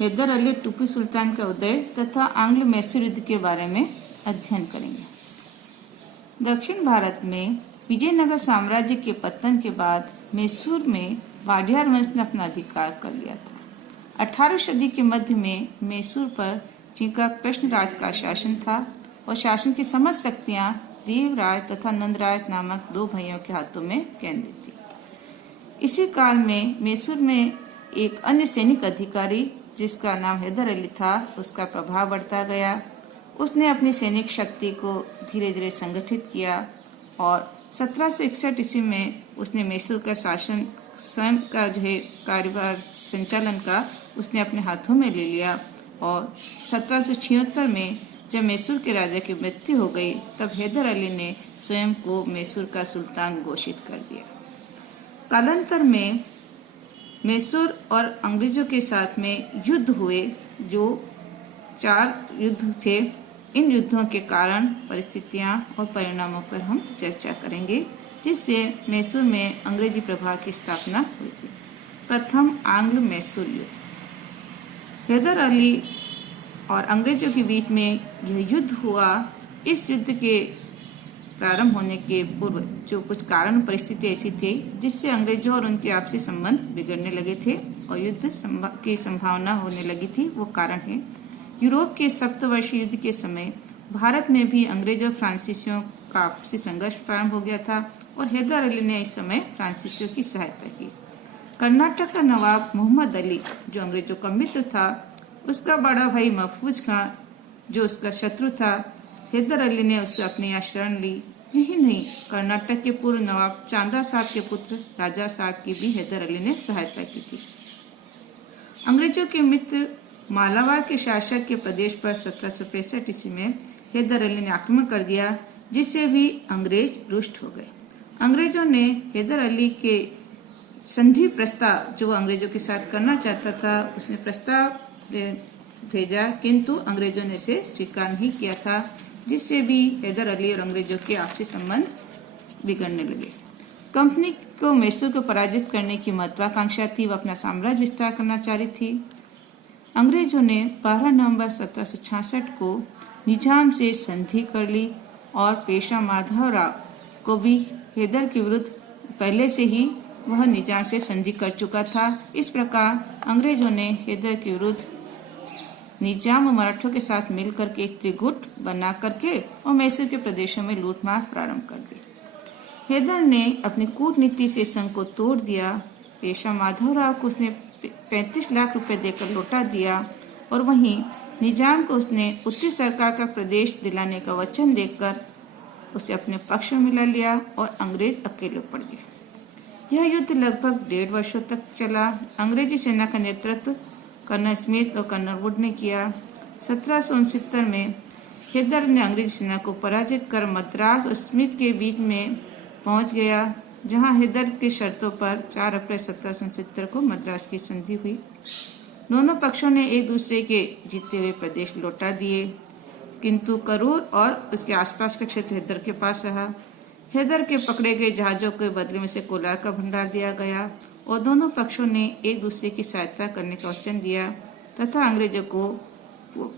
हैदर अली टीपू सुल्तान का उदय तथा आंग्ल मैसूर युद्ध के बारे में अध्ययन करेंगे। दक्षिण भारत में विजयनगर साम्राज्य के पतन के बाद मैसूर में वाडियार वंश ने अपना अधिकार कर लिया था। 18वीं सदी के मध्य में मैसूर पर जिनका कृष्णराज का शासन था और शासन की समस्त शक्तियां देवराज तथा नंदराज नामक दो भाइयों के हाथों में केंद्रित थी। इसी काल में मैसूर में एक अन्य सैनिक अधिकारी जिसका नाम हैदर अली था, उसका प्रभाव बढ़ता गया। उसने अपनी सैनिक शक्ति को धीरे धीरे संगठित किया और 1761 ईस्वी में उसने मैसूर का शासन स्वयं का जो है कार्यभार संचालन का उसने अपने हाथों में ले लिया और 1776 में जब मैसूर के राजा की मृत्यु हो गई तब हैदर अली ने स्वयं को मैसूर का सुल्तान घोषित कर दिया। कालांतर में मैसूर और अंग्रेजों के साथ में युद्ध हुए, जो 4 युद्ध थे। इन युद्धों के कारण, परिस्थितियां और परिणामों पर हम चर्चा करेंगे, जिससे मैसूर में अंग्रेजी प्रभाव की स्थापना हुई थी। प्रथम आंग्ल मैसूर युद्ध। हैदर अली और अंग्रेजों के बीच में यह युद्ध हुआ। इस युद्ध के प्रारंभ होने के पूर्व जो कुछ कारण परिस्थिति ऐसी थी जिससे अंग्रेजों और उनके आपसी संबंध बिगड़ने लगे थे और युद्ध की संभावना होने लगी थी। वो कारण है यूरोप के सप्तवर्षीय युद्ध के समय भारत में भी अंग्रेजों और फ्रांसीसियों का आपसी संघर्ष प्रारंभ हो गया था और हैदर अली ने इस समय फ्रांसीसियों की सहायता की। कर्नाटक का नवाब मोहम्मद अली जो अंग्रेजों का मित्र था, उसका बड़ा भाई महफूज खां जो उसका शत्रु था, हैदर अली ने उसे अपने यहाँ शरण ली। यही नहीं, कर्नाटक के पूर्व नवाब चांदा साहब के पुत्र राजा साहब की भी हैदर अली ने सहायता की थी। अंग्रेजों के मित्र मालाबार के शासक के प्रदेश पर 1765 ईस्वी में हैदर अली ने आक्रमण कर दिया, जिससे भी अंग्रेज रुष्ट हो गए। अंग्रेजों ने हैदर अली के संधि प्रस्ताव जो अंग्रेजों के साथ करना चाहता था, उसने प्रस्ताव भेजा, किंतु अंग्रेजों ने इसे स्वीकार नहीं किया था, जिससे भी हैदर अली और अंग्रेजों के आपसी संबंध बिगड़ने लगे। कंपनी को मैसूर को पराजित करने की महत्वाकांक्षा थी। वह अपना साम्राज्य विस्तार करना चाह रही थी। अंग्रेजों ने 12 नवंबर 1766 को निजाम से संधि कर ली और पेशवा माधवराव को भी हैदर के विरुद्ध पहले से ही वह निजाम से संधि कर चुका था। इस प्रकार अंग्रेजों ने हैदर के विरुद्ध निजाम और मराठों के साथ मिलकर के एक त्रिगुट बना करके और मैसूर के प्रदेशों में लूटमार प्रारंभ कर दी। हैदर ने अपनी कूटनीति से संघ को तोड़ दिया। पेशवा माधवराव को उसने 35 लाख रुपए देकर लौटा दिया और वहीं निजाम को उसने उत्तरी सरकार का प्रदेश दिलाने का वचन देकर उसे अपने पक्ष में मिला लिया और अंग्रेज अकेले पड़ गए। यह युद्ध लगभग 1.5 वर्षों तक चला। अंग्रेजी सेना का नेतृत्व कर्नल स्मिथ और कर्नल वुड ने किया। 1769 में हैदर ने अंग्रेजी सेना को पराजित कर मद्रास और स्मिथ के बीच में पहुंच गया, जहां हैदर की शर्तों पर 4 अप्रैल 1769 को मद्रास की संधि हुई। दोनों पक्षों ने एक दूसरे के जीते हुए प्रदेश लौटा दिए, किंतु करूर और उसके आसपास का क्षेत्र हैदर के पास रहा। हैदर के पकड़े गए जहाजों के बदले में से कोलार का भंडार दिया गया और दोनों पक्षों ने एक दूसरे की सहायता करने का वचन दिया तथा अंग्रेजों को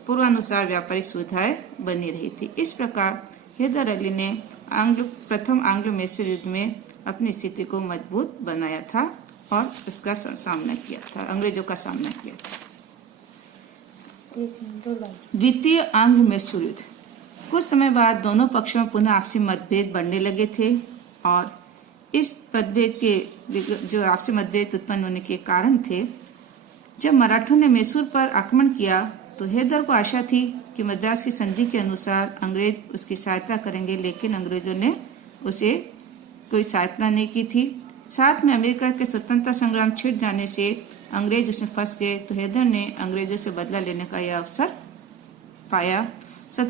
पूर्वानुसार व्यापारिक सुविधाएं बनी रही थी। इस प्रकार हैदर अली ने प्रथम आंग्ल मैसूर युद्ध में अपनी स्थिति को मजबूत बनाया था और उसका सामना किया था, अंग्रेजों का सामना किया था। द्वितीय आंग्ल मैसूर युद्ध। कुछ समय बाद दोनों पक्षों में पुनः आपसी मतभेद बढ़ने लगे थे और इस मतभेद के जो आपसी मतभेद उत्पन्न होने के कारण थे, जब मराठों ने मैसूर पर आक्रमण किया तो हैदर को आशा थी कि मद्रास की संधि के अनुसार अंग्रेज उसकी सहायता करेंगे, लेकिन अंग्रेजों ने उसे कोई सहायता नहीं की थी। साथ में अमेरिका के स्वतंत्रता संग्राम छिड़ जाने से अंग्रेज उसमें फंस गए, तो हैदर ने अंग्रेजों से बदला लेने का यह अवसर पाया